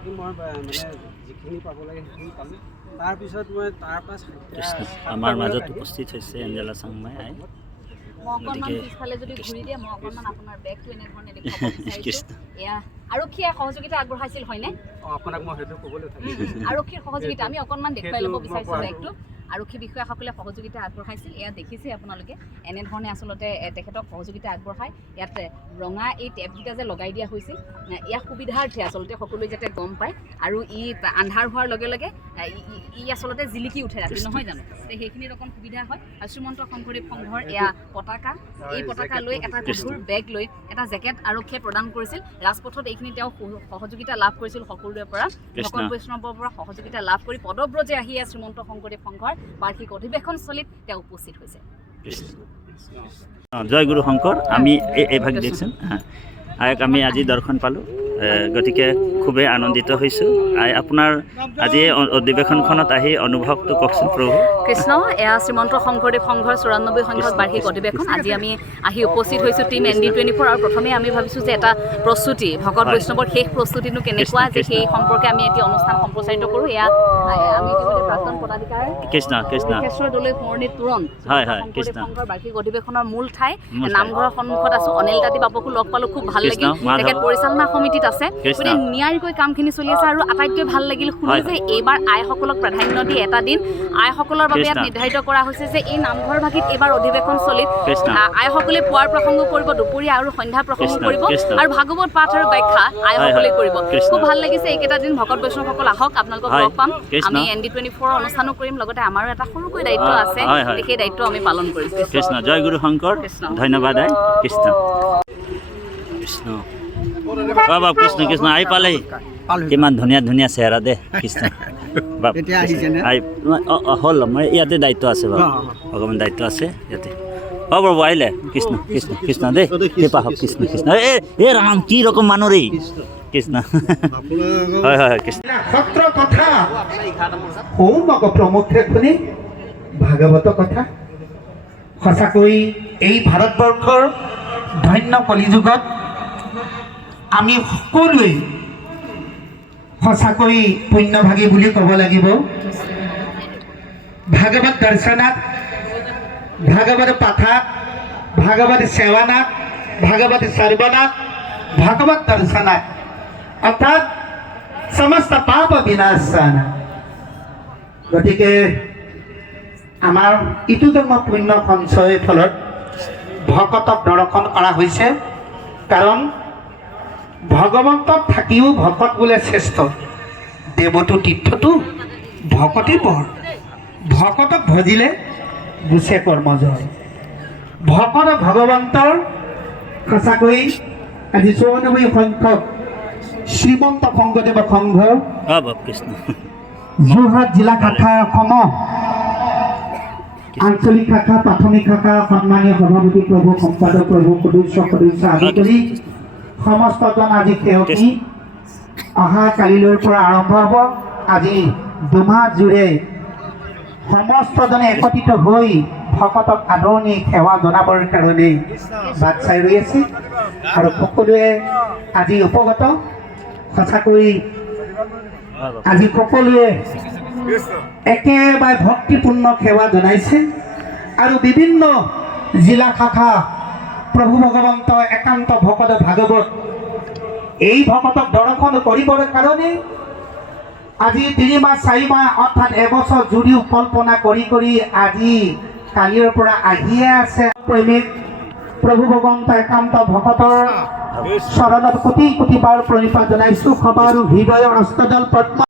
থাকি মই মানে যিখিনি পাব লাগে সেইখিনি পালোঁ তাৰপিছত মই তাৰপাছ আমাৰ মাজত উপস্থিত হৈছে এঞ্জেলা চাংমাই আই অকণমান পিছফালে যদি ঘূৰি দিয়ে মই অকণমান আপোনাৰ বেগটো এনেধৰণে দেখুৱাব বিচাৰিছোঁ এয়া আৰক্ষীয়ে সহযোগিতা আগবঢ়াইছিল হয়নে আপোনাক মই সেইটো ক'বলৈ আৰক্ষীৰ সহযোগিতা আমি অকণমান দেখুৱাই ল'ব বিচাৰিছোঁ বেগটো আৰক্ষী বিষয়াসকলে সহযোগিতা আগবঢ়াইছিল এয়া দেখিছে আপোনালোকে এনেধৰণে আচলতে তেখেতক সহযোগিতা আগবঢ়ায় ইয়াত ৰঙা এই টেপকেইটা যে লগাই দিয়া হৈছিল ইয়াৰ সুবিধাৰ্থে আচলতে সকলোৱে যাতে গম পায় আৰু ই আন্ধাৰ হোৱাৰ লগে লগে ই আচলতে জিলিকি উঠে ৰাতি নহয় জানো সেইখিনিত অকণ সুবিধা হয় আৰু শ্ৰীমন্ত শংকৰদেৱ সংঘৰ এয়া পতাকা এই পতাকা লৈ এটা গধুৰ বেগ লৈ এটা জেকেট আৰক্ষীয়ে প্ৰদান কৰিছিল ৰাজপথত এইখিনি তেওঁ সহযোগিতা লাভ কৰিছিল সকলোৰে পৰা ভকত বৈষ্ণৱৰ পৰা সহযোগিতা লাভ কৰি পদব্ৰজে আহি শ্ৰীমন্ত শংকৰদেৱ সংঘৰ বাৰ্ষিক অধিৱেশনস্থলীত তেওঁ উপস্থিত হৈছে জয় গুৰু শংকৰ আমি এই ভাগ দেখোন আইক আমি আজি দৰ্শন পালোঁ গতিকে খুবেই আনন্দিত হৈছোঁ আই আপোনাৰ আজি অধিৱেশনখনত আহি অনুভৱটো কওকচোন প্ৰভু কৃষ্ণ এয়া শ্ৰীমন্ত শংকৰদেৱ সংঘৰ ৯৪ সংখ্যক বাৰ্ষিক অধিৱেশন আজি আমি আহি উপস্থিত হৈছোঁ টিম ND24 আৰু প্ৰথমে আমি ভাবিছোঁ যে এটা প্ৰস্তুতি ভকত বৈষ্ণৱৰ শেষ প্ৰস্তুতিনো কেনেকুৱা যে সেই সম্পৰ্কে আমি এটি অনুষ্ঠান সম্প্ৰচাৰিত কৰোঁ এয়া আমি ইতিমধ্যে প্ৰাক্তন পদাধিকাৰী কৃষ্ণ দলৈ সোঁৱৰণিত তোৰণ শংকৰদেৱ সংঘৰ বাৰ্ষিক অধিৱেশনৰ মূল ঠাই নামঘৰৰ সন্মুখত আছোঁ অনিল দাদি বাবুকো লগ পালোঁ খুব ভাল লাগিল তেখেত পৰিচালনা সমিতিত আছে গতিকে নিয়াৰিকৈ কামখিনি চলি আছে আৰু আটাইতকৈ ভাল লাগিল শুনি যে এইবাৰ আইসকলক প্ৰাধান্য দি এটা দিন আইসকলৰ বাবে ইয়াত নিৰ্ধাৰিত কৰা হৈছে যে এই নামঘৰ ভাগিত এইবাৰ অধিৱেশন চলিত আইসকলে পুৱাৰ প্ৰসংগ কৰিব দুপৰীয়া আৰু সন্ধ্যা প্ৰসংগ কৰিব আৰু ভাগৱত পাঠ আৰু ব্যাখ্যা আইসকলে কৰিব খুব ভাল লাগিছে এইকেইটা দিন ভকত বৈষ্ণৱসকল আহক আপোনালোকক লগ পাম আমি ND24 অনুষ্ঠানো কৰিম লগতে আমাৰো এটা সৰুকৈ দায়িত্ব আছে সেই দায়িত্ব আমি পালন কৰিম কৃষ্ণ জয় গুৰু শংকৰ ধন্যবাদ আই কৃষ্ণ কৃষ্ণ বাবা কৃষ্ণ কৃষ্ণ আই পালেই কিমান ধুনীয়া ধুনীয়া চেহেৰা দে কৃষ্ণ হ'ল মই ইয়াতে দায়িত্ব আছে বাৰু অকণমান দায়িত্ব আছে ইয়াতে হ'ব ৰ'ব আহিলে কৃষ্ণ কৃষ্ণ কৃষ্ণ দেই কৃপা হওক কৃষ্ণ কৃষ্ণ এই ৰাম কি ৰকম মানুহ ৰে কৃষ্ণ হয় হয় কৃষ্ণ সত্ৰ কথা সৌমক প্ৰমুখে শুনি ভাগৱত কথা সঁচাকৈ এই ভাৰতবৰ্ষৰ ধন্য কলিযুগত আমি সকলোৱে সঁচাকৈ পুণ্যভাগী বুলি ক'ব লাগিব ভাগৱত দৰ্শনাত ভাগৱত পাঠাত ভাগৱত সেৱানাত ভাগৱত সৰ্বনাত ভাগৱত দৰ্শনাত অৰ্থাৎ সমস্ত পাপ বিনাশানা গতিকে আমাৰ ইটো জন্ম পুণ্য সঞ্চয়ৰ ফলত ভকতক দৰ্শন কৰা হৈছে কাৰণ ভগৱন্তত থাকিও ভকত বোলে শ্ৰেষ্ঠ দেৱতো তীৰ্থটো ভকতেই পৰ ভকতক ভজিলে গুচে কৰ্মজয় ভকত ভগৱন্তৰ সঁচাকৈ আজি ৯৪ সংখ্যক শ্ৰীমন্ত শংকৰদেৱ সংঘ যোৰহাট জিলা শাখা অসম আঞ্চলিক শাখা প্ৰাথমিক শাখা সন্মানীয় সভাপতি প্ৰভু সম্পাদক প্ৰভু সদস্য আদি কৰি সমস্তজন আজি সেৱকী অহা কালিলৈৰ পৰা আৰম্ভ হ'ব আজি দুমাহ জোৰে সমস্তজনে একত্ৰিত হৈ ভকতক আদৰণি সেৱা জনাবৰ কাৰণে বাট চাই ৰৈ আছে আৰু সকলোৱে আজি উপগত সঁচাকৈ আজি সকলোৱে একেবাৰে ভক্তিপূৰ্ণ সেৱা জনাইছে আৰু বিভিন্ন জিলা শাখা প্ৰভু ভগৱন্ত একান্ত ভকত ভাগৱত এই ভকতক দৰ্শন কৰিবৰ কাৰণে আজি ৩ মাহ ৪ মাহ অৰ্থাৎ এবছৰ জুৰিও কল্পনা কৰি কৰি আজি কালিৰ পৰা আহিয়ে আছে প্ৰেমিক প্ৰভু ভগৱন্ত একান্ত ভকতৰ চৰণত কোটি কোটি বাৰ প্ৰণিপাত জনাইছোঁ সবাৰো হৃদয়ৰ অস্তজল পদ্ম